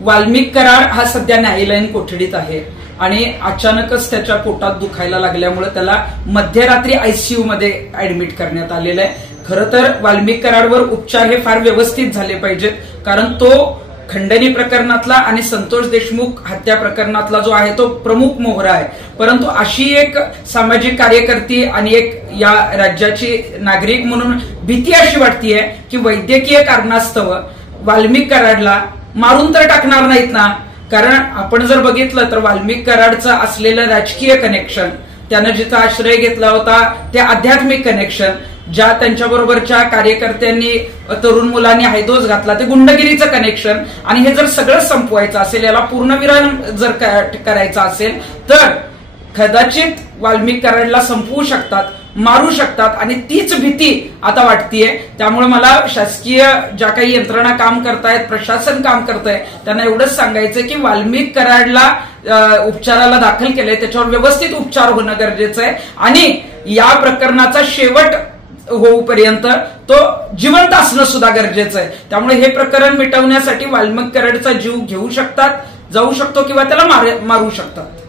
वाल्मिक कराड हा सध्या न्यायालयीन कोठडीत आहे आणि अचानकच त्याच्या पोटात दुखायला लागल्यामुळे त्याला मध्यरात्री आयसीयू मध्ये ऍडमिट करण्यात आलेलं आहे. खरं तर वाल्मिक कराडवर उपचार हे फार व्यवस्थित झाले पाहिजेत, कारण तो खंडणी प्रकरणातला आणि संतोष देशमुख हत्या प्रकरणातला जो आहे तो प्रमुख मोहरा आहे. परंतु अशी एक सामाजिक कार्यकर्ती आणि एक या राज्याची नागरिक म्हणून भीती अशी वाटतीये की वैद्यकीय कारणास्तव वाल्मिक कराडला मारून तर टाकणार नाहीत ना. कारण आपण जर बघितलं तर वाल्मिक कराडचं असलेलं राजकीय कनेक्शन, त्यानं जिथं आश्रय घेतला होता ते आध्यात्मिक कनेक्शन, ज्या त्यांच्याबरोबरच्या कार्यकर्त्यांनी तरुण मुलांनी हैदोस घातला ते गुंडगिरीचं कनेक्शन, आणि हे जर सगळं संपवायचं असेल, याला पूर्णविराम जर करायचा असेल तर कदाचित वाल्मिक कराडला संपवू शकतात, मारू शकतात, आणि तीच भीती आता वाटतीये. त्यामुळे मला शासकीय ज्या काही यंत्रणा काम करतायत, प्रशासन काम करतंय, त्यांना एवढंच सांगायचं की वाल्मिक कराडला उपचाराला दाखल केलंय, त्याच्यावर व्यवस्थित उपचार होणं गरजेचं आहे आणि या प्रकरणाचा शेवट होऊपर्यंत तो जिवंत असणं सुद्धा गरजेचं आहे. त्यामुळे हे प्रकरण मिटवण्यासाठी वाल्मिक कराडचा जीव घेऊ शकतात, जाऊ शकतो किंवा त्याला मारू शकतात.